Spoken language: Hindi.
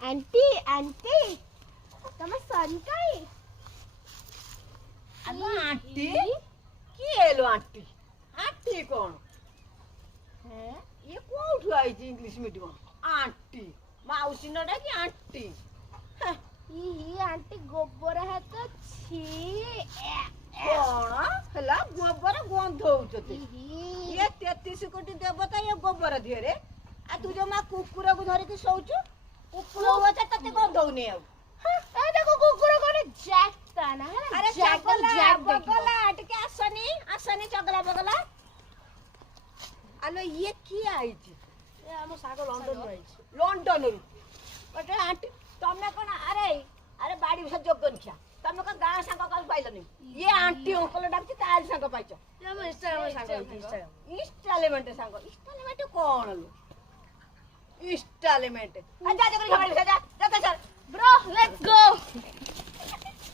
आंटी आंटी तम सनकाई अगो आंटी किए लो आंटी आंटी कौन हैं ये कोठु आई इंग्लिश मीडियम आंटी माउसी न डाकी आंटी ई आंटी गोबर हाथ छी कौन हला गोबर गंध होउचते ई ये 33 कोटी देवता ये गोबर दिहरे आ तू जो मा कुकुर को धरि के सोउचु कुकुर होता तते गंध होने अब ए देखो कुकुर कोने जैक ता ना अरे चगला बगला अटके आसनी चगला बगला आलो ये की आई छी ए हम सागो लंदन रही लंडन रु अटे आंटी तमे कोन अरे बाड़ी से जोगन छा तमे को गां संग कल पाइलो नहीं ये आंटी अंकल डाकती ताल संग पाइछो हम इंस्टाग्राम सागो इंस्टॉलमेंट संग इंस्टॉलमेंट कोन लो इंस्टॉलमेंट आ जा जा कर खबर जा